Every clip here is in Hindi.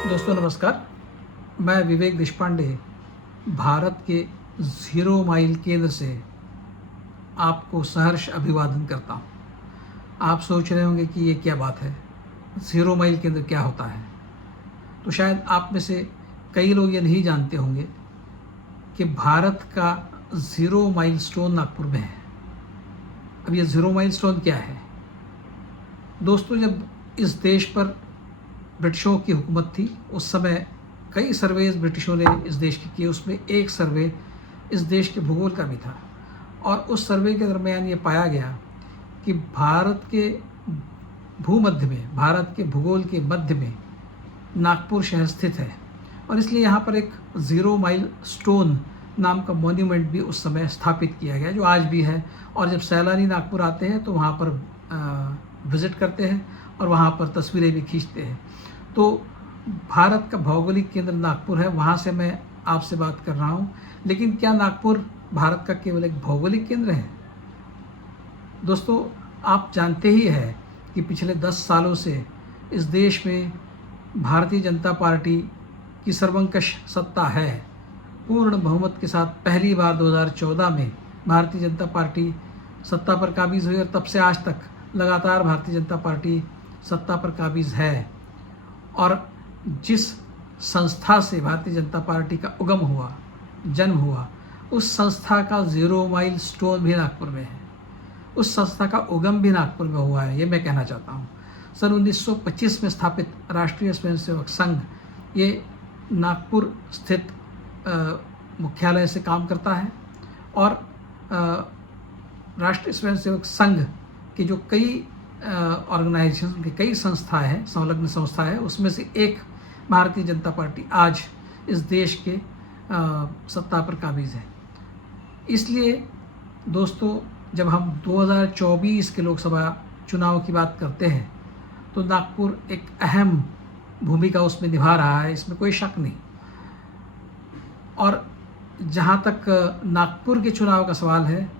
दोस्तों नमस्कार। मैं विवेक देशपांडे भारत के ज़ीरो माइल केंद्र से आपको सहर्ष अभिवादन करता हूँ। आप सोच रहे होंगे कि ये क्या बात है, ज़ीरो माइल केंद्र क्या होता है। तो शायद आप में से कई लोग ये नहीं जानते होंगे कि भारत का ज़ीरो माइल स्टोन नागपुर में है। अब ये ज़ीरो माइल स्टोन क्या है दोस्तों? जब इस देश पर ब्रिटिशों की हुकूमत थी उस समय कई सर्वेज ब्रिटिशों ने इस देश के किए। उसमें एक सर्वे इस देश के भूगोल का भी था और उस सर्वे के दरमियान ये पाया गया कि भारत के भूमध्य में, भारत के भूगोल के मध्य में नागपुर शहर स्थित है और इसलिए यहाँ पर एक ज़ीरो माइल स्टोन नाम का मॉन्यूमेंट भी उस समय स्थापित किया गया, जो आज भी है। और जब सैलानी नागपुर आते हैं तो वहाँ पर विज़िट करते हैं और वहाँ पर तस्वीरें भी खींचते हैं। तो भारत का भौगोलिक केंद्र नागपुर है, वहाँ से मैं आपसे बात कर रहा हूँ। लेकिन क्या नागपुर भारत का केवल एक भौगोलिक केंद्र है? दोस्तों आप जानते ही हैं कि पिछले 10 सालों से इस देश में भारतीय जनता पार्टी की सर्वंकष सत्ता है। पूर्ण बहुमत के साथ पहली बार 2014 में भारतीय जनता पार्टी सत्ता पर काबिज़ हुई और तब से आज तक लगातार भारतीय जनता पार्टी सत्ता पर काबिज़ है। और जिस संस्था से भारतीय जनता पार्टी का उगम हुआ, जन्म हुआ, उस संस्था का ज़ीरो माइल स्टोन भी नागपुर में है। उस संस्था का उगम भी नागपुर में हुआ है, ये मैं कहना चाहता हूँ। सन 1925 में स्थापित राष्ट्रीय स्वयंसेवक संघ ये नागपुर स्थित मुख्यालय से काम करता है और राष्ट्रीय स्वयंसेवक संघ की जो कई ऑर्गेनाइजेशन की कई संस्थाएं हैं, संलग्न संस्था है, उसमें से एक भारतीय जनता पार्टी आज इस देश के सत्ता पर काबिज़ है। इसलिए दोस्तों जब हम 2024 के लोकसभा चुनाव की बात करते हैं तो नागपुर एक अहम भूमिका उसमें निभा रहा है, इसमें कोई शक नहीं। और जहाँ तक नागपुर के चुनाव का सवाल है,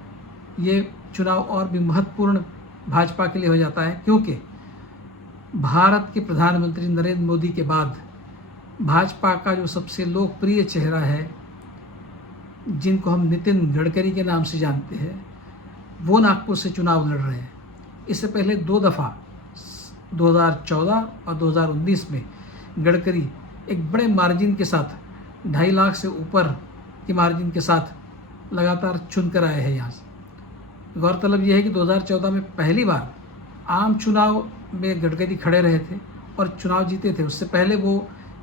ये चुनाव और भी महत्वपूर्ण भाजपा के लिए हो जाता है, क्योंकि भारत के प्रधानमंत्री नरेंद्र मोदी के बाद भाजपा का जो सबसे लोकप्रिय चेहरा है, जिनको हम नितिन गडकरी के नाम से जानते हैं, वो नागपुर से चुनाव लड़ रहे हैं। इससे पहले 2 दफ़ा 2014 और 2019 में गडकरी एक बड़े मार्जिन के साथ 2.5 लाख से ऊपर की मार्जिन के साथ लगातार चुनकर आए हैं यहाँ से। गौरतलब यह है कि 2014 में पहली बार आम चुनाव में गडकरी खड़े रहे थे और चुनाव जीते थे। उससे पहले वो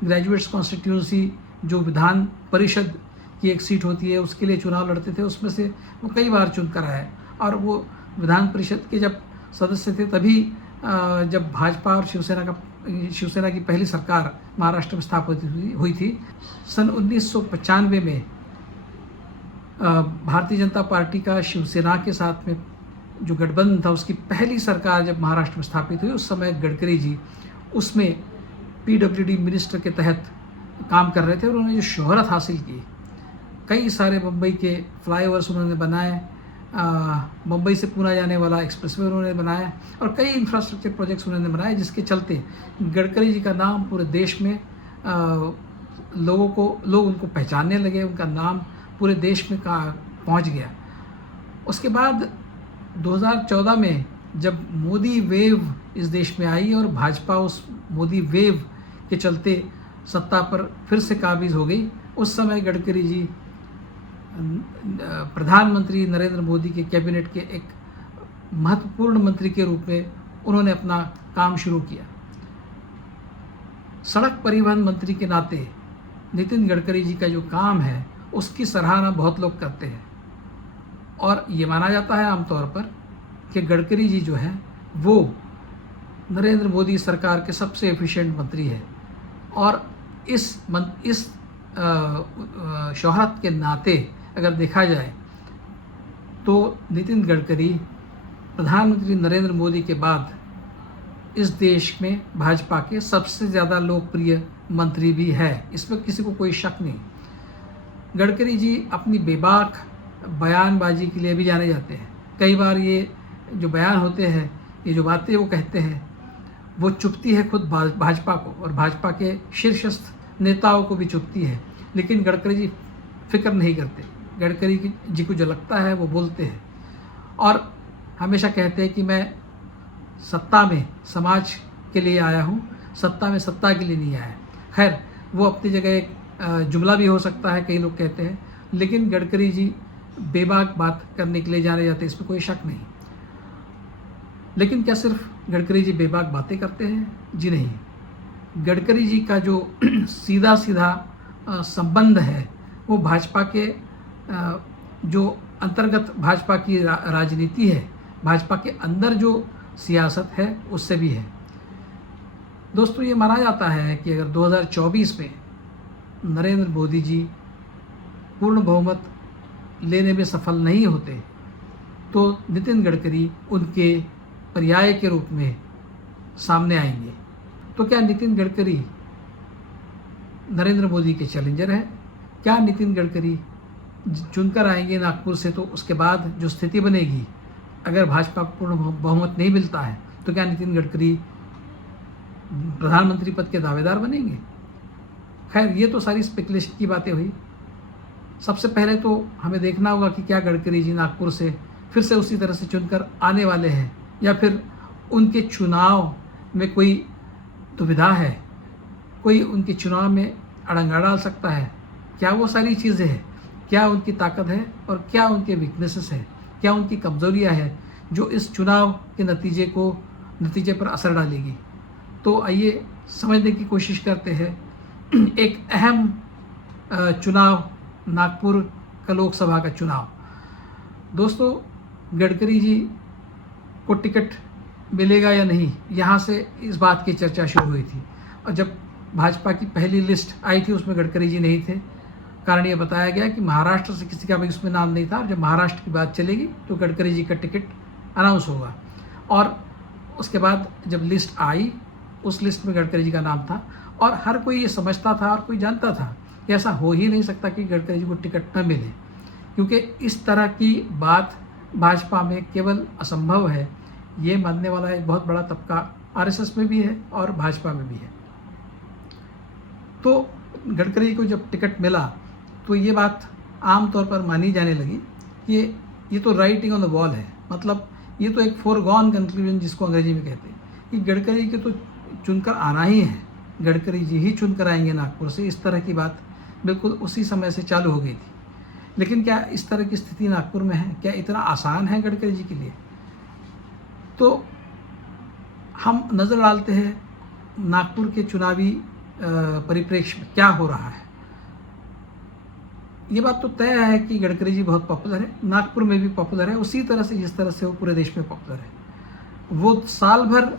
ग्रेजुएट्स कॉन्स्टिट्यूंसी, जो विधान परिषद की एक सीट होती है, उसके लिए चुनाव लड़ते थे। उसमें से वो कई बार चुनकर आए और वो विधान परिषद के जब सदस्य थे तभी जब भाजपा और शिवसेना की पहली सरकार महाराष्ट्र में स्थापित हुई थी। सन 1995 में भारतीय जनता पार्टी का शिवसेना के साथ में जो गठबंधन था, उसकी पहली सरकार जब महाराष्ट्र में स्थापित हुई, उस समय गडकरी जी उसमें पीडब्ल्यूडी मिनिस्टर के तहत काम कर रहे थे और उन्होंने जो शोहरत हासिल की, कई सारे मुंबई के फ्लाईओवर्स उन्होंने बनाए, मुंबई से पुणे जाने वाला एक्सप्रेसवे उन्होंने बनाया और कई इंफ्रास्ट्रक्चर प्रोजेक्ट्स उन्होंने बनाए, जिसके चलते गडकरी जी का नाम पूरे देश में लोग उनको पहचानने लगे, उनका नाम पूरे देश में पहुंच गया। उसके बाद 2014 में जब मोदी वेव इस देश में आई और भाजपा उस मोदी वेव के चलते सत्ता पर फिर से काबिज़ हो गई, उस समय गडकरी जी प्रधानमंत्री नरेंद्र मोदी के कैबिनेट के एक महत्वपूर्ण मंत्री के रूप में उन्होंने अपना काम शुरू किया। सड़क परिवहन मंत्री के नाते नितिन गडकरी जी का जो काम है उसकी सराहना बहुत लोग करते हैं और ये माना जाता है आमतौर पर कि गडकरी जी जो है वो नरेंद्र मोदी सरकार के सबसे एफिशिएंट मंत्री है। और इस शोहरत के नाते अगर देखा जाए तो नितिन गडकरी प्रधानमंत्री नरेंद्र मोदी के बाद इस देश में भाजपा के सबसे ज़्यादा लोकप्रिय मंत्री भी है, इसमें किसी को कोई शक नहीं। गडकरी जी अपनी बेबाक बयानबाजी के लिए भी जाने जाते हैं। कई बार ये जो बयान होते हैं, ये जो बातें वो कहते हैं, वो चुभती है खुद भाजपा को और भाजपा के शीर्षस्थ नेताओं को भी चुभती है, लेकिन गडकरी जी फिक्र नहीं करते। गडकरी जी को जो लगता है वो बोलते हैं और हमेशा कहते हैं कि मैं सत्ता में समाज के लिए आया हूँ, सत्ता में सत्ता के लिए नहीं आया। खैर, वो अपनी जगह एक जुमला भी हो सकता है, कई लोग कहते हैं, लेकिन गडकरी जी बेबाक बात करने के लिए जाने जाते हैं, इसमें कोई शक नहीं। लेकिन क्या सिर्फ गडकरी जी बेबाक बातें करते हैं? जी नहीं। गडकरी जी का जो सीधा सीधा संबंध है वो भाजपा के जो अंतर्गत भाजपा की राजनीति है, भाजपा के अंदर जो सियासत है उससे भी है। दोस्तों, ये माना जाता है कि अगर 2024 में नरेंद्र मोदी जी पूर्ण बहुमत लेने में सफल नहीं होते तो नितिन गडकरी उनके पर्याय के रूप में सामने आएंगे। तो क्या नितिन गडकरी नरेंद्र मोदी के चैलेंजर हैं? क्या नितिन गडकरी चुनकर आएंगे नागपुर से तो उसके बाद जो स्थिति बनेगी, अगर भाजपा को पूर्ण बहुमत नहीं मिलता है तो क्या नितिन गडकरी प्रधानमंत्री पद के दावेदार बनेंगे? खैर, ये तो सारी स्पेकुलेशन की बातें हुई। सबसे पहले तो हमें देखना होगा कि क्या गडकरी जी नागपुर से फिर से उसी तरह से चुनकर आने वाले हैं या फिर उनके चुनाव में कोई दुविधा है, कोई उनके चुनाव में अड़ंगा डाल सकता है। क्या वो सारी चीज़ें हैं? क्या उनकी ताकत है और क्या उनके वीकनेसेस हैं? क्या उनकी कमज़ोरियाँ हैं जो इस चुनाव के नतीजे पर असर डालेगी? तो आइए समझने की कोशिश करते हैं। एक अहम चुनाव, नागपुर का लोकसभा का चुनाव। दोस्तों, गडकरी जी को टिकट मिलेगा या नहीं, यहाँ से इस बात की चर्चा शुरू हुई थी। और जब भाजपा की पहली लिस्ट आई थी उसमें गडकरी जी नहीं थे। कारण ये बताया गया कि महाराष्ट्र से किसी का भी उसमें नाम नहीं था और जब महाराष्ट्र की बात चलेगी तो गडकरी जी का टिकट अनाउंस होगा। और उसके बाद जब लिस्ट आई, उस लिस्ट में गडकरी जी का नाम था और हर कोई ये समझता था और कोई जानता था कि ऐसा हो ही नहीं सकता कि गडकरी जी को टिकट न मिले, क्योंकि इस तरह की बात भाजपा में केवल असंभव है। ये मानने वाला एक बहुत बड़ा तबका आरएसएस में भी है और भाजपा में भी है। तो गडकरी को जब टिकट मिला तो ये बात आम तौर पर मानी जाने लगी कि ये तो राइटिंग ऑन द वॉल है, मतलब ये तो एक फोरगॉन कंक्लूजन जिसको अंग्रेजी में कहते हैं कि गडकरी के तो चुनकर आना ही है, गडकरी जी ही चुनकर आएंगे नागपुर से। इस तरह की बात बिल्कुल उसी समय से चालू हो गई थी। लेकिन क्या इस तरह की स्थिति नागपुर में है? क्या इतना आसान है गडकरी जी के लिए? तो हम नज़र डालते हैं नागपुर के चुनावी परिप्रेक्ष्य में क्या हो रहा है। ये बात तो तय है कि गडकरी जी बहुत पॉपुलर है, नागपुर में भी पॉपुलर है, उसी तरह से जिस तरह से वो पूरे देश में पॉपुलर है। वो साल भर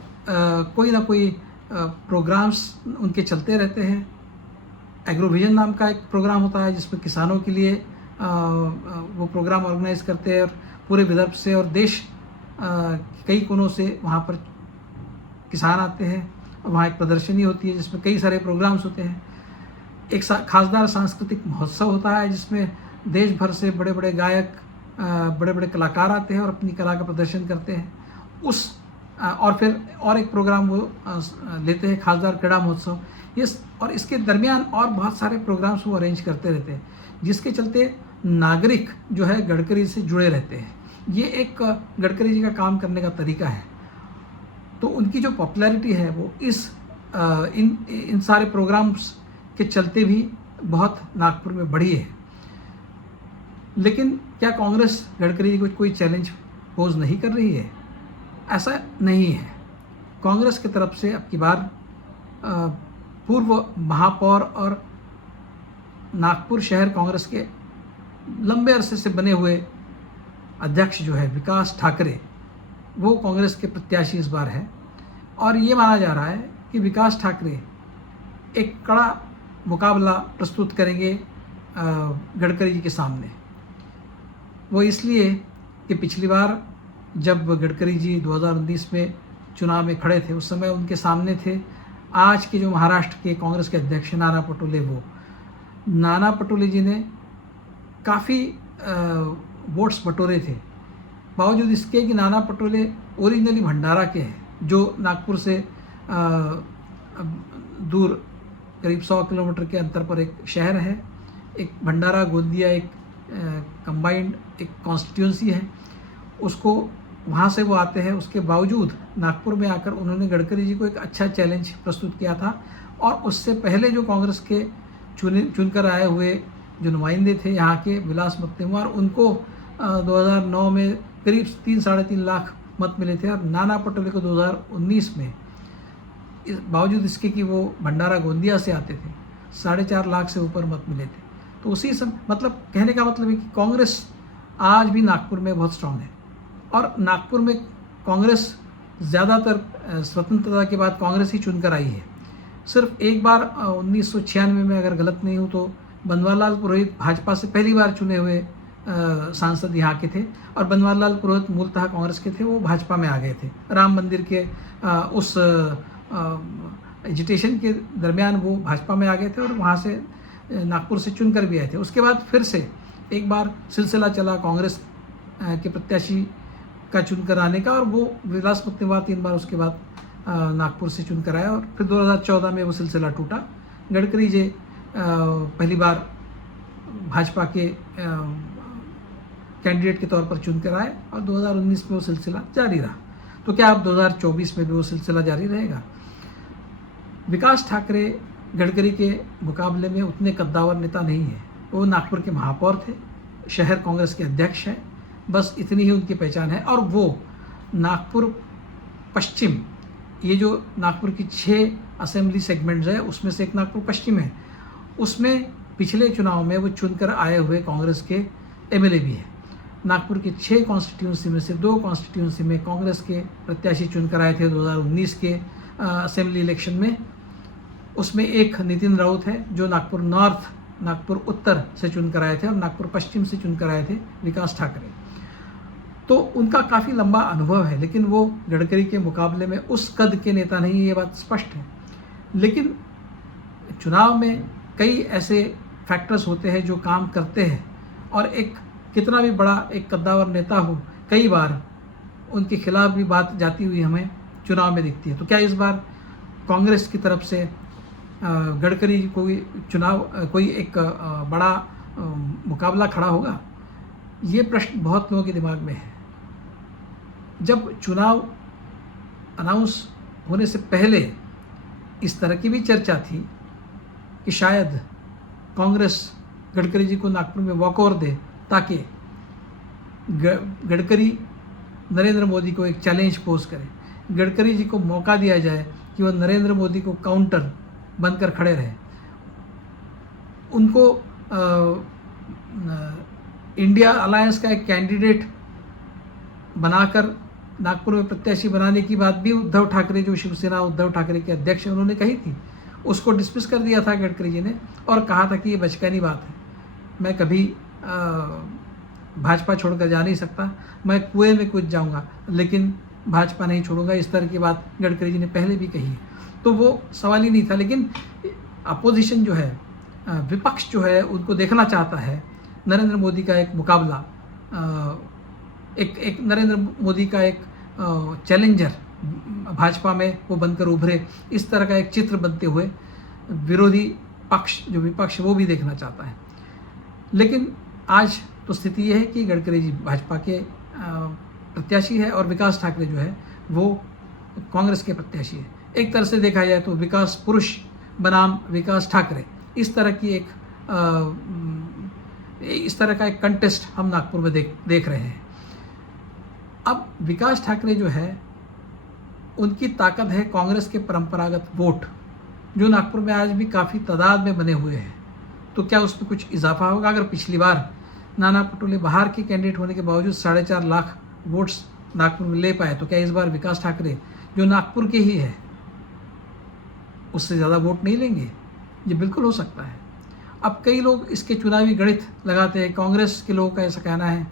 कोई ना कोई प्रोग्राम्स उनके चलते रहते हैं। एग्रोविजन नाम का एक प्रोग्राम होता है जिसमें किसानों के लिए वो प्रोग्राम ऑर्गेनाइज करते हैं और पूरे विदर्भ से और देश कई कोनों से वहाँ पर किसान आते हैं और वहाँ एक प्रदर्शनी होती है जिसमें कई सारे प्रोग्राम्स होते हैं। एक खासदार सांस्कृतिक महोत्सव होता है जिसमें देश भर से बड़े बड़े गायक, बड़े बड़े कलाकार आते हैं और अपनी कला का प्रदर्शन करते हैं। और फिर और एक प्रोग्राम वो लेते हैं, खासदार क्रीड़ा महोत्सव। और इसके दरमियान और बहुत सारे प्रोग्राम्स वो अरेंज करते रहते हैं, जिसके चलते नागरिक जो है गडकरी से जुड़े रहते हैं। ये एक गडकरी जी का काम करने का तरीका है। तो उनकी जो पॉपुलैरिटी है वो इन सारे प्रोग्राम्स के चलते भी बहुत नागपुर में बढ़ी है। लेकिन क्या कांग्रेस गडकरी जी को कोई चैलेंज पोज नहीं कर रही है? ऐसा नहीं है। कांग्रेस की तरफ से अब की बार पूर्व महापौर और नागपुर शहर कांग्रेस के लंबे अरसे से बने हुए अध्यक्ष जो है विकास ठाकरे, वो कांग्रेस के प्रत्याशी इस बार है। और ये माना जा रहा है कि विकास ठाकरे एक कड़ा मुकाबला प्रस्तुत करेंगे गडकरी जी के सामने। वो इसलिए कि पिछली बार जब गडकरी जी 2019 में चुनाव में खड़े थे उस समय उनके सामने थे आज के जो महाराष्ट्र के कांग्रेस के अध्यक्ष नाना पटोले। वो नाना पटोले जी ने काफ़ी वोट्स बटोरे थे, बावजूद इसके कि नाना पटोले ओरिजिनली भंडारा के हैं, जो नागपुर से दूर करीब 100 किलोमीटर के अंतर पर एक शहर है। एक भंडारा गोंदिया एक कंबाइंड एक कॉन्स्टिट्यूंसी है, उसको वहाँ से वो आते हैं। उसके बावजूद नागपुर में आकर उन्होंने गडकरी जी को एक अच्छा चैलेंज प्रस्तुत किया था, और उससे पहले जो कांग्रेस के चुनकर आए हुए जो नुमाइंदे थे यहाँ के, विलास मुत्तेमवार, उनको 2009 में करीब 3-3.5 लाख मत मिले थे, और नाना पटोले को 2019 में बावजूद इसके कि वो भंडारा गोंदिया से आते थे 4.5 लाख से ऊपर मत मिले थे। तो उसी सब मतलब कहने का मतलब है कि कांग्रेस आज भी नागपुर में बहुत स्ट्रांग है, और नागपुर में कांग्रेस ज़्यादातर स्वतंत्रता के बाद कांग्रेस ही चुनकर आई है। सिर्फ एक बार 1996 में अगर गलत नहीं हूँ तो बनवारीलाल पुरोहित भाजपा से पहली बार चुने हुए सांसद यहाँ के थे, और बनवारीलाल पुरोहित मूलतः कांग्रेस के थे, वो भाजपा में आ गए थे। राम मंदिर के उस एजिटेशन के दरमियान वो भाजपा में आ गए थे, और वहाँ से नागपुर से चुनकर भी आए थे। उसके बाद फिर से एक बार सिलसिला चला कांग्रेस के प्रत्याशी का चुनकर आने का, और वो विलास मुत्तेमवार 3 बार उसके बाद नागपुर से चुनकर आया, और फिर 2014 में वो सिलसिला टूटा। गडकरी जी पहली बार भाजपा के कैंडिडेट के तौर पर चुनकर आए, और 2019 में वो सिलसिला जारी रहा। तो क्या अब 2024 में भी वो सिलसिला जारी रहेगा? विकास ठाकरे गडकरी के मुकाबले में उतने कद्दावर नेता नहीं है। वो नागपुर के महापौर थे, शहर कांग्रेस के अध्यक्ष हैं, बस इतनी ही उनकी पहचान है। और वो नागपुर पश्चिम, ये जो नागपुर की 6 असेंबली सेगमेंट्स है उसमें से एक नागपुर पश्चिम है, उसमें पिछले चुनाव में वो चुनकर आए हुए कांग्रेस के एमएलए भी हैं। नागपुर की 6 कॉन्स्टिट्यूंसी में से 2 कॉन्स्टिट्यूंसी में कांग्रेस के प्रत्याशी चुनकर आए थे 2019 के असेंबली इलेक्शन में। उसमें एक नितिन राउत है जो नागपुर नॉर्थ, नागपुर उत्तर से चुनकर आए थे, और नागपुर पश्चिम से चुनकर आए थे विकास ठाकरे। तो उनका काफ़ी लंबा अनुभव है, लेकिन वो गडकरी के मुकाबले में उस कद के नेता नहीं, ये बात स्पष्ट है। लेकिन चुनाव में कई ऐसे फैक्टर्स होते हैं जो काम करते हैं, और एक कितना भी बड़ा एक कद्दावर नेता हो, कई बार उनके खिलाफ भी बात जाती हुई हमें चुनाव में दिखती है। तो क्या इस बार कांग्रेस की तरफ से गडकरी कोई एक बड़ा मुकाबला खड़ा होगा? ये प्रश्न बहुत लोगों के दिमाग में है। जब चुनाव अनाउंस होने से पहले इस तरह की भी चर्चा थी कि शायद कांग्रेस गडकरी जी को नागपुर में वॉकओवर दे, ताकि गडकरी नरेंद्र मोदी को एक चैलेंज पोज करे, गडकरी जी को मौका दिया जाए कि वह नरेंद्र मोदी को काउंटर बनकर खड़े रहे, उनको इंडिया अलायंस का एक कैंडिडेट बनाकर नागपुर में प्रत्याशी बनाने की बात भी उद्धव ठाकरे, जो शिवसेना उद्धव ठाकरे के अध्यक्ष हैं, उन्होंने कही थी। उसको डिसमिस कर दिया था गडकरी जी ने, और कहा था कि ये बचकानी बात है, मैं कभी भाजपा छोड़कर जा नहीं सकता, मैं कुएं में कूद जाऊंगा लेकिन भाजपा नहीं छोड़ूंगा। इस तरह की बात गडकरी जी ने पहले भी कही है, तो वो सवाल ही नहीं था। लेकिन अपोजिशन जो है, विपक्ष जो है, उनको देखना चाहता है नरेंद्र मोदी का एक मुकाबला, एक नरेंद्र मोदी का एक चैलेंजर भाजपा में वो बनकर उभरे, इस तरह का एक चित्र बनते हुए विरोधी पक्ष जो विपक्ष वो भी देखना चाहता है। लेकिन आज तो स्थिति ये है कि गडकरी जी भाजपा के प्रत्याशी है, और विकास ठाकरे जो है वो कांग्रेस के प्रत्याशी है। एक तरह से देखा जाए तो विकास पुरुष बनाम विकास ठाकरे, इस तरह का एक कंटेस्ट हम नागपुर में देख रहे हैं। अब विकास ठाकरे जो है, उनकी ताकत है कांग्रेस के परंपरागत वोट, जो नागपुर में आज भी काफ़ी तादाद में बने हुए हैं। तो क्या उसमें कुछ इजाफा होगा? अगर पिछली बार नाना पटोले बाहर के कैंडिडेट होने के बावजूद 4.5 लाख वोट्स नागपुर में ले पाए, तो क्या इस बार विकास ठाकरे जो नागपुर के ही है उससे ज़्यादा वोट नहीं लेंगे? ये बिल्कुल हो सकता है। अब कई लोग इसके चुनावी गणित लगाते हैं। कांग्रेस के लोगों का ऐसा कहना है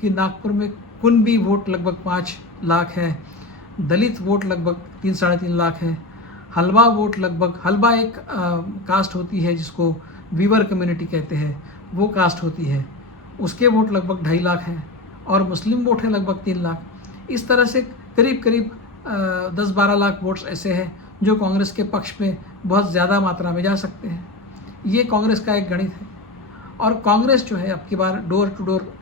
कि नागपुर में कुनबी वोट लगभग 5 लाख है, दलित वोट लगभग 3-3.5 लाख है, हलवा वोट लगभग, हलवा एक कास्ट होती है जिसको वीवर कम्युनिटी कहते हैं, वो कास्ट होती है, उसके वोट लगभग 2.5 लाख हैं, और मुस्लिम वोट है लगभग 3 लाख। इस तरह से करीब 10-12 लाख वोट्स ऐसे हैं जो कांग्रेस के पक्ष में बहुत ज़्यादा मात्रा में जा सकते हैं। ये कांग्रेस का एक गणित है। और कांग्रेस जो है अब की बार डोर टू डोर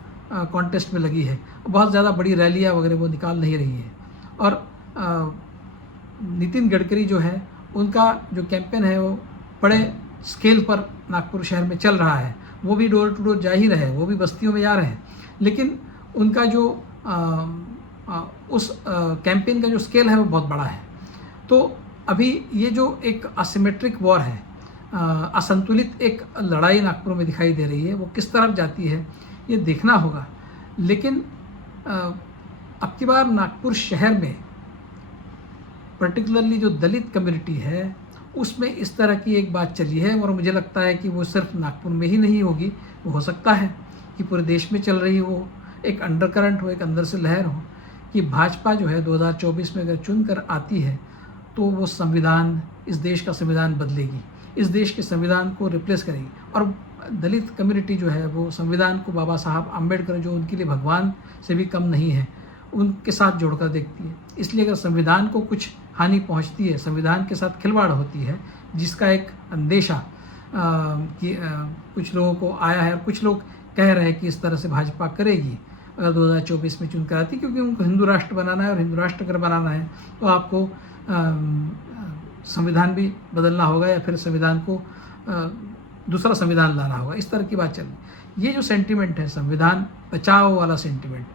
कॉन्टेस्ट में लगी है, बहुत ज़्यादा बड़ी रैलियाँ वगैरह वो निकाल नहीं रही है। और नितिन गडकरी जो है उनका जो कैंपेन है वो बड़े स्केल पर नागपुर शहर में चल रहा है। वो भी डोर टू डोर जा ही रहे हैं, वो भी बस्तियों में जा रहे हैं, लेकिन उनका जो उस कैंपेन का जो स्केल है वो बहुत बड़ा है। तो अभी ये जो एक असिमेट्रिक वॉर है, असंतुलित एक लड़ाई नागपुर में दिखाई दे रही है, वो किस तरफ जाती है ये देखना होगा। लेकिन अब की बार नागपुर शहर में पर्टिकुलरली जो दलित कम्युनिटी है उसमें इस तरह की एक बात चली है, और मुझे लगता है कि वो सिर्फ नागपुर में ही नहीं होगी, वो हो सकता है कि पूरे देश में चल रही हो, एक अंडरकरंट हो, एक अंदर से लहर हो कि भाजपा जो है 2024 में अगर चुन कर आती है तो वो संविधान, इस देश का संविधान बदलेगी, इस देश के संविधान को रिप्लेस करेगी। और दलित कम्युनिटी जो है वो संविधान को बाबा साहब आम्बेडकर जो उनके लिए भगवान से भी कम नहीं है, उनके साथ जोड़कर देखती है। इसलिए अगर संविधान को कुछ हानि पहुंचती है, संविधान के साथ खिलवाड़ होती है, जिसका एक अंदेशा कुछ लोगों को आया है और कुछ लोग कह रहे हैं कि इस तरह से भाजपा करेगी अगर 2024 में चुन कर आती, क्योंकि उनको हिंदू राष्ट्र बनाना है, और हिंदू राष्ट्र अगर बनाना है तो आपको संविधान भी बदलना होगा या फिर संविधान को दूसरा संविधान लाना होगा। इस तरह की बात चल रही। ये जो सेंटिमेंट है, संविधान बचाओ वाला सेंटिमेंट,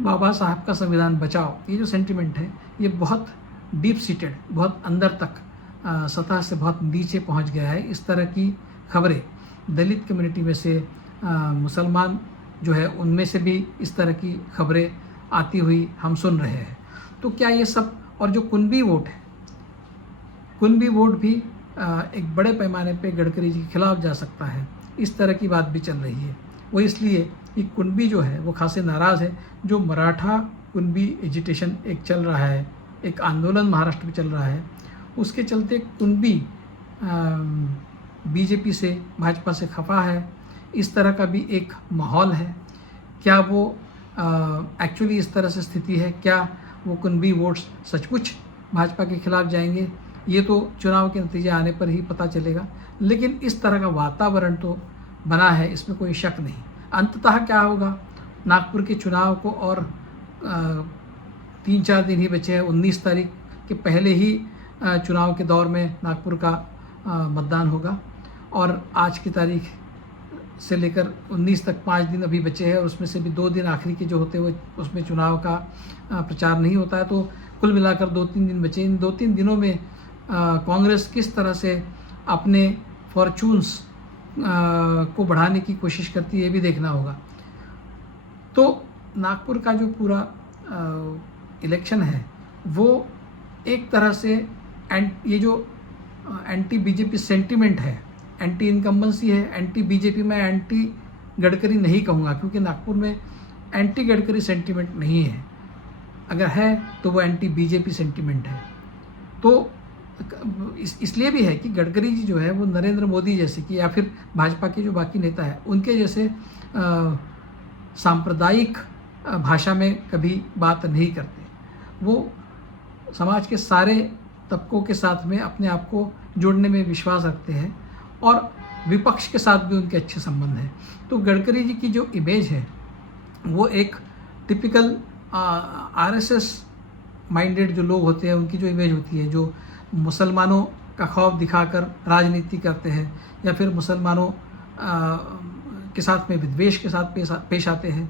बाबा साहब का संविधान बचाओ, ये जो सेंटिमेंट है ये बहुत डीप सीटेड, बहुत अंदर तक सतह से बहुत नीचे पहुंच गया है। इस तरह की खबरें दलित कम्युनिटी में से, मुसलमान जो है उनमें से भी इस तरह की खबरें आती हुई हम सुन रहे हैं। तो क्या ये सब, और जो कुणबी वोट है, कुणबी वोट भी एक बड़े पैमाने पे गडकरी जी के खिलाफ जा सकता है, इस तरह की बात भी चल रही है। वो इसलिए कि कुणबी जो है वो खासे नाराज़ है। जो मराठा कुणबी एजिटेशन एक चल रहा है, एक आंदोलन महाराष्ट्र में चल रहा है, उसके चलते कुणबी बीजेपी से, भाजपा से खफा है। इस तरह का भी एक माहौल है। क्या वो एक्चुअली इस तरह से स्थिति है, क्या वो कुणबी वोट्स सचमुच भाजपा के खिलाफ जाएंगे, ये तो चुनाव के नतीजे आने पर ही पता चलेगा। लेकिन इस तरह का वातावरण तो बना है, इसमें कोई शक नहीं। अंततः क्या होगा, नागपुर के चुनाव को और 3-4 दिन ही बचे हैं। 19 तारीख के पहले ही चुनाव के दौर में नागपुर का मतदान होगा, और आज की तारीख से लेकर 19 तक 5 दिन अभी बचे हैं, और उसमें से भी 2 दिन आखिरी के जो होते हैं वो उसमें चुनाव का प्रचार नहीं होता है। तो कुल मिलाकर 2-3 दिन बचे। इन 2-3 दिनों में कांग्रेस किस तरह से अपने फॉर्चून्स को बढ़ाने की कोशिश करती है, ये भी देखना होगा। तो नागपुर का जो पूरा इलेक्शन है वो एक तरह से ये जो एंटी बीजेपी सेंटिमेंट है, एंटी इनकम्बेंसी है, एंटी बीजेपी, में एंटी गडकरी नहीं कहूँगा, क्योंकि नागपुर में एंटी गडकरी सेंटिमेंट नहीं है। अगर है तो वो एंटी बीजेपी सेंटिमेंट है। तो इसलिए भी है कि गडकरी जी जो है वो नरेंद्र मोदी जैसे कि, या फिर भाजपा के जो बाकी नेता है उनके जैसे सांप्रदायिक भाषा में कभी बात नहीं करते। वो समाज के सारे तबकों के साथ में अपने आप को जोड़ने में विश्वास रखते हैं, और विपक्ष के साथ भी उनके अच्छे संबंध हैं। तो गडकरी जी की जो इमेज है वो एक टिपिकल आरएसएस माइंडेड जो लोग होते हैं उनकी जो इमेज होती है, जो मुसलमानों का खौफ दिखाकर राजनीति करते हैं, या फिर मुसलमानों के साथ में विद्वेष के साथ पेश आते हैं।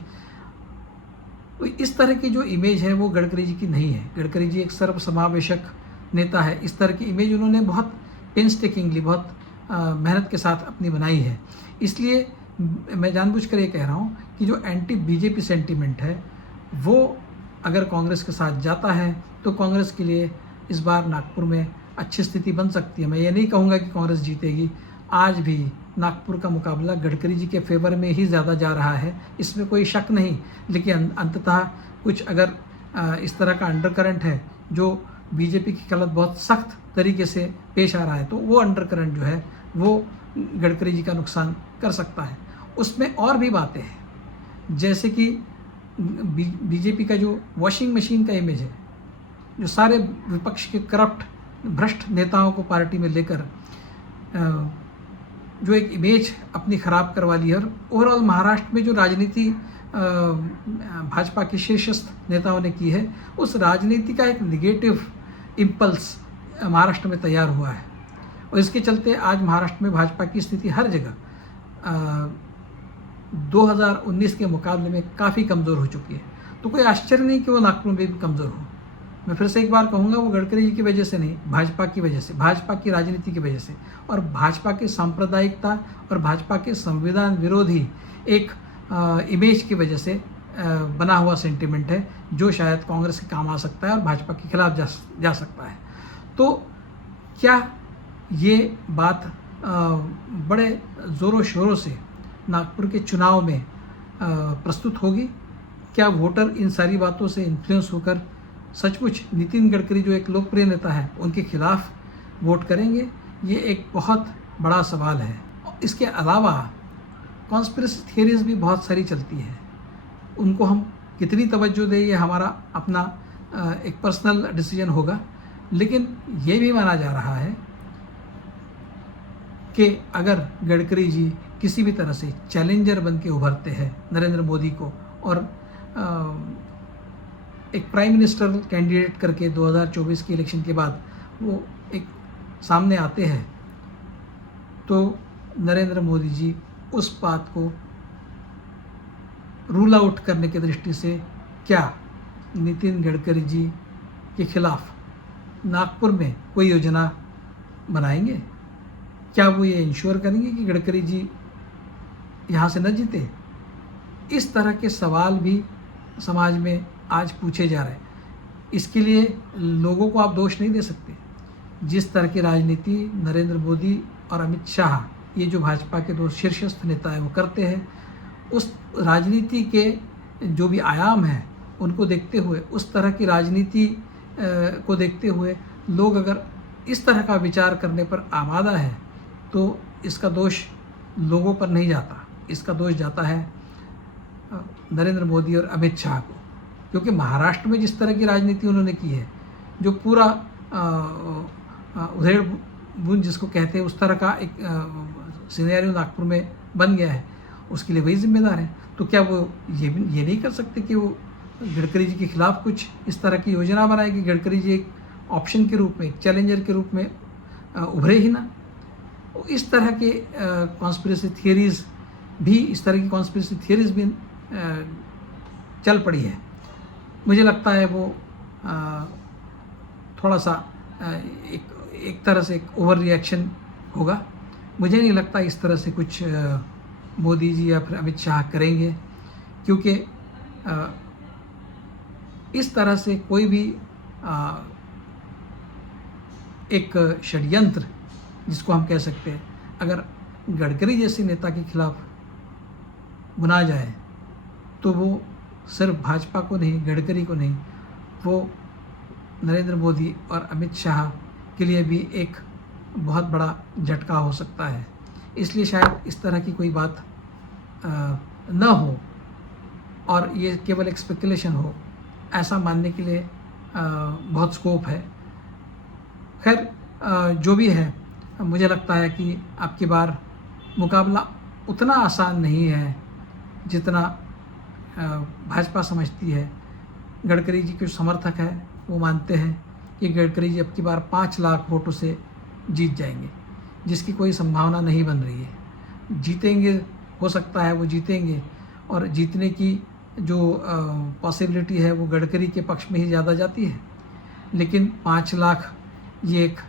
तो इस तरह की जो इमेज है वो गडकरी जी की नहीं है। गडकरी जी एक सर्वसमावेशक नेता है। इस तरह की इमेज उन्होंने बहुत पेंसटेकिंगली, बहुत मेहनत के साथ अपनी बनाई है। इसलिए मैं जानबूझकर ये कह रहा हूँ कि जो एंटी बीजेपी सेंटीमेंट है वो अगर कांग्रेस के साथ जाता है तो कांग्रेस के लिए इस बार नागपुर में अच्छी स्थिति बन सकती है। मैं ये नहीं कहूँगा कि कांग्रेस जीतेगी। आज भी नागपुर का मुकाबला गडकरी जी के फेवर में ही ज़्यादा जा रहा है, इसमें कोई शक नहीं। लेकिन अंततः कुछ अगर इस तरह का अंडरकरंट है जो बीजेपी की खिलाफ बहुत सख्त तरीके से पेश आ रहा है, तो वो अंडरकरंट जो है वो गडकरी जी का नुकसान कर सकता है। उसमें और भी बातें हैं, जैसे कि बीजेपी का जो वॉशिंग मशीन का इमेज है, जो सारे विपक्ष के करप्ट भ्रष्ट नेताओं को पार्टी में लेकर जो एक इमेज अपनी ख़राब करवा ली है, और ओवरऑल महाराष्ट्र में जो राजनीति भाजपा के शीर्षस्थ नेताओं ने की है, उस राजनीति का एक निगेटिव इम्पल्स महाराष्ट्र में तैयार हुआ है, और इसके चलते आज महाराष्ट्र में भाजपा की स्थिति हर जगह 2019 के मुकाबले में काफ़ी कमज़ोर हो चुकी है। तो कोई आश्चर्य नहीं कि वो नागपुर में भी कमज़ोर हो। मैं फिर से एक बार कहूँगा, वो गडकरी जी की वजह से नहीं, भाजपा की वजह से, भाजपा की राजनीति की वजह से, और भाजपा के सांप्रदायिकता और भाजपा के संविधान विरोधी एक इमेज की वजह से बना हुआ सेंटिमेंट है, जो शायद कांग्रेस के काम आ सकता है और भाजपा के खिलाफ जा सकता है। तो क्या ये बात बड़े ज़ोरों शोरों से नागपुर के चुनाव में प्रस्तुत होगी? क्या वोटर इन सारी बातों से इन्फ्लुएंस होकर सचमुच नितिन गडकरी जो एक लोकप्रिय नेता है उनके खिलाफ वोट करेंगे? ये एक बहुत बड़ा सवाल है। इसके अलावा कॉन्स्पिरेसी थियरीज भी बहुत सारी चलती हैं, उनको हम कितनी तवज्जो दें ये हमारा अपना एक पर्सनल डिसीजन होगा, लेकिन ये भी माना जा रहा है कि अगर गडकरी जी किसी भी तरह से चैलेंजर बन के उभरते हैं नरेंद्र मोदी को, और एक प्राइम मिनिस्टर कैंडिडेट करके 2024 के इलेक्शन के बाद वो एक सामने आते हैं, तो नरेंद्र मोदी जी उस बात को रूल आउट करने की दृष्टि से क्या नितिन गडकरी जी के खिलाफ नागपुर में कोई योजना बनाएंगे? क्या वो ये इंश्योर करेंगे कि गडकरी जी यहाँ से न जीते? इस तरह के सवाल भी समाज में आज पूछे जा रहे हैं। इसके लिए लोगों को आप दोष नहीं दे सकते। जिस तरह की राजनीति नरेंद्र मोदी और अमित शाह, ये जो भाजपा के दो शीर्षस्थ नेता हैं, वो करते हैं, उस राजनीति के जो भी आयाम हैं उनको देखते हुए, उस तरह की राजनीति को देखते हुए लोग अगर इस तरह का विचार करने पर आमादा है, तो इसका दोष लोगों पर नहीं जाता, इसका दोष जाता है नरेंद्र मोदी और अमित शाह को। क्योंकि महाराष्ट्र में जिस तरह की राजनीति उन्होंने की है, जो पूरा उधेड़ बुन जिसको कहते हैं, उस तरह का एक सिनेरियो नागपुर में बन गया है, उसके लिए वही जिम्मेदार है। तो क्या वो ये नहीं कर सकते कि वो गडकरी जी के खिलाफ कुछ इस तरह की योजना बनाए कि गडकरी जी एक ऑप्शन के रूप में, एक चैलेंजर के रूप में उभरे ही ना? इस तरह के कॉन्स्पिरेसी थियरीज़ भी चल पड़ी है। मुझे लगता है वो थोड़ा सा एक तरह से एक ओवर रिएक्शन होगा। मुझे नहीं लगता इस तरह से कुछ मोदी जी या फिर अमित शाह करेंगे, क्योंकि इस तरह से कोई भी एक षड्यंत्र जिसको हम कह सकते हैं, अगर गडकरी जैसे नेता के खिलाफ बुना जाए, तो वो सिर्फ भाजपा को नहीं, गडकरी को नहीं, वो नरेंद्र मोदी और अमित शाह के लिए भी एक बहुत बड़ा झटका हो सकता है। इसलिए शायद इस तरह की कोई बात न हो और ये केवल एक स्पेकुलेशन हो, ऐसा मानने के लिए बहुत स्कोप है। खैर, जो भी है, मुझे लगता है कि अब की बार मुकाबला उतना आसान नहीं है जितना भाजपा समझती है। गडकरी जी के समर्थक हैं, वो मानते हैं कि गडकरी जी अब की बार 5 लाख वोटों से जीत जाएंगे, जिसकी कोई संभावना नहीं बन रही है। जीतेंगे, हो सकता है वो जीतेंगे, और जीतने की जो पॉसिबिलिटी है वो गडकरी के पक्ष में ही ज़्यादा जाती है। लेकिन 5 लाख ये एक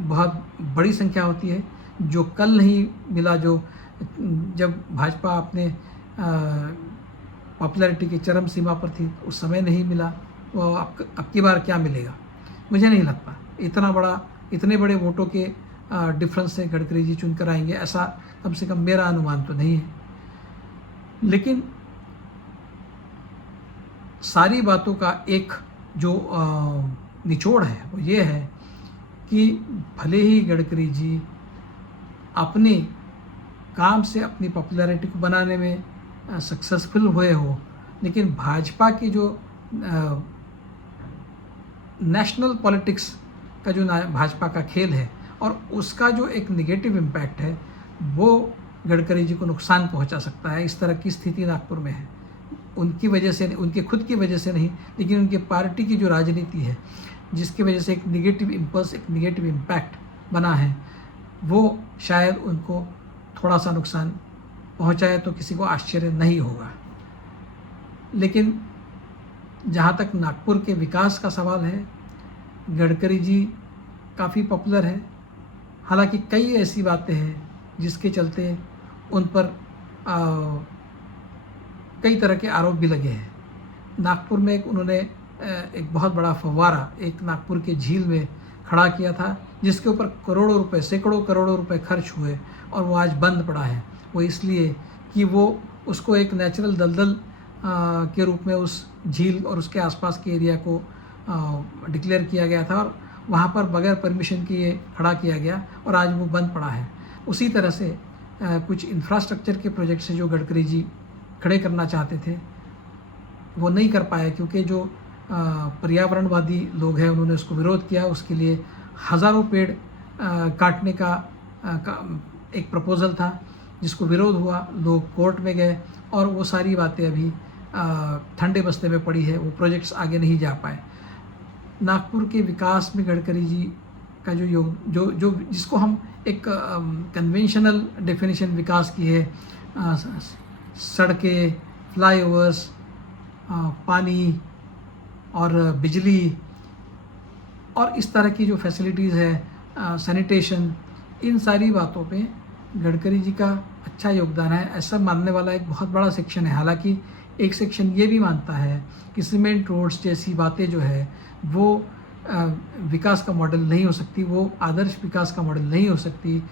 बहुत बड़ी संख्या होती है, जो कल नहीं मिला, जो जब भाजपा अपने पॉपुलैरिटी की चरम सीमा पर थी, उस समय नहीं मिला, वो अब की बार क्या मिलेगा? मुझे नहीं लगता इतने बड़े वोटों के डिफरेंस से गडकरी जी चुनकर आएंगे, ऐसा कम से कम मेरा अनुमान तो नहीं है। लेकिन सारी बातों का एक जो निचोड़ है वो ये है कि भले ही गडकरी जी अपने काम से अपनी पॉपुलैरिटी को बनाने में सक्सेसफुल हुए हो, लेकिन भाजपा की जो नेशनल पॉलिटिक्स का जो भाजपा का खेल है और उसका जो एक निगेटिव इम्पैक्ट है वो गडकरी जी को नुकसान पहुंचा सकता है। इस तरह की स्थिति नागपुर में है, उनकी वजह से, उनके खुद की वजह से नहीं, लेकिन उनके पार्टी की जो राजनीति है जिसकी वजह से एक निगेटिव इम्पल्स, एक निगेटिव इम्पैक्ट बना है, वो शायद उनको थोड़ा सा नुकसान पहुंचाए तो किसी को आश्चर्य नहीं होगा। लेकिन जहाँ तक नागपुर के विकास का सवाल है, गडकरी जी काफ़ी पॉपुलर है। हालांकि कई ऐसी बातें हैं जिसके चलते उन पर कई तरह के आरोप भी लगे हैं। नागपुर में उन्होंने एक बहुत बड़ा फव्वारा एक नागपुर के झील में खड़ा किया था जिसके ऊपर करोड़ों रुपए, सैकड़ों करोड़ों रुपए खर्च हुए और वो आज बंद पड़ा है। वो इसलिए कि वो उसको एक नेचुरल दलदल के रूप में उस झील और उसके आसपास के एरिया को डिक्लेयर किया गया था और वहाँ पर बगैर परमिशन के ये खड़ा किया गया और आज वो बंद पड़ा है। उसी तरह से कुछ इंफ्रास्ट्रक्चर के प्रोजेक्ट से जो गडकरी जी खड़े करना चाहते थे वो नहीं कर पाए, क्योंकि जो पर्यावरणवादी लोग हैं उन्होंने उसको विरोध किया। उसके लिए हज़ारों पेड़ काटने का एक प्रपोज़ल था जिसको विरोध हुआ, लोग कोर्ट में गए और वो सारी बातें अभी ठंडे बस्ते में पड़ी है, वो प्रोजेक्ट्स आगे नहीं जा पाए। नागपुर के विकास में गडकरी जी का जो जिसको हम एक कन्वेंशनल डेफिनेशन विकास की है, सड़कें, फ्लाईओवर्स, पानी और बिजली और इस तरह की जो फैसिलिटीज़ है, सैनिटेशन, इन सारी बातों पे गडकरी जी का अच्छा योगदान है, ऐसा मानने वाला एक बहुत बड़ा सेक्शन है। हालांकि एक सेक्शन ये भी मानता है कि सीमेंट रोड्स जैसी बातें जो है वो विकास का मॉडल नहीं हो सकती, वो आदर्श विकास का मॉडल नहीं हो सकती,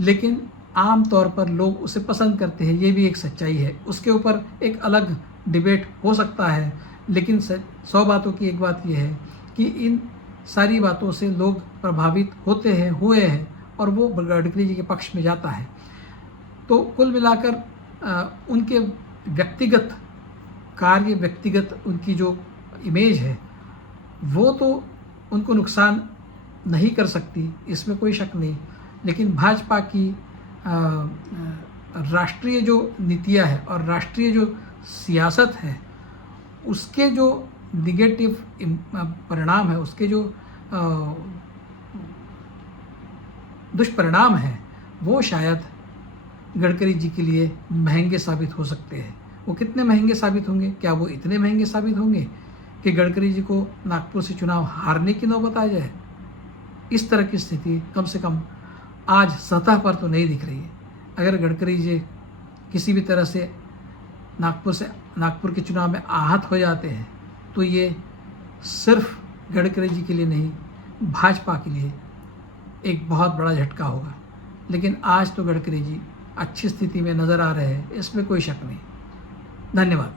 लेकिन आम तौर पर लोग उसे पसंद करते हैं, ये भी एक सच्चाई है। उसके ऊपर एक अलग डिबेट हो सकता है, लेकिन 100 बातों की एक बात यह है कि इन सारी बातों से लोग प्रभावित होते हैं, हुए हैं और वो गडकरी जी के पक्ष में जाता है। तो कुल मिलाकर उनके व्यक्तिगत कार्य, व्यक्तिगत उनकी जो इमेज है वो तो उनको नुकसान नहीं कर सकती, इसमें कोई शक नहीं, लेकिन भाजपा की राष्ट्रीय जो नीतियाँ है और राष्ट्रीय जो सियासत है उसके जो निगेटिव परिणाम है, उसके जो दुष्परिणाम हैं वो शायद गडकरी जी के लिए महंगे साबित हो सकते हैं। वो कितने महंगे साबित होंगे? क्या वो इतने महंगे साबित होंगे कि गडकरी जी को नागपुर से चुनाव हारने की नौबत आ जाए? इस तरह की स्थिति कम से कम आज सतह पर तो नहीं दिख रही है। अगर गडकरी जी किसी भी तरह से नागपुर के चुनाव में आहत हो जाते हैं तो ये सिर्फ गडकरी जी के लिए नहीं, भाजपा के लिए एक बहुत बड़ा झटका होगा। लेकिन आज तो गडकरी जी अच्छी स्थिति में नज़र आ रहे हैं, इसमें कोई शक नहीं। धन्यवाद।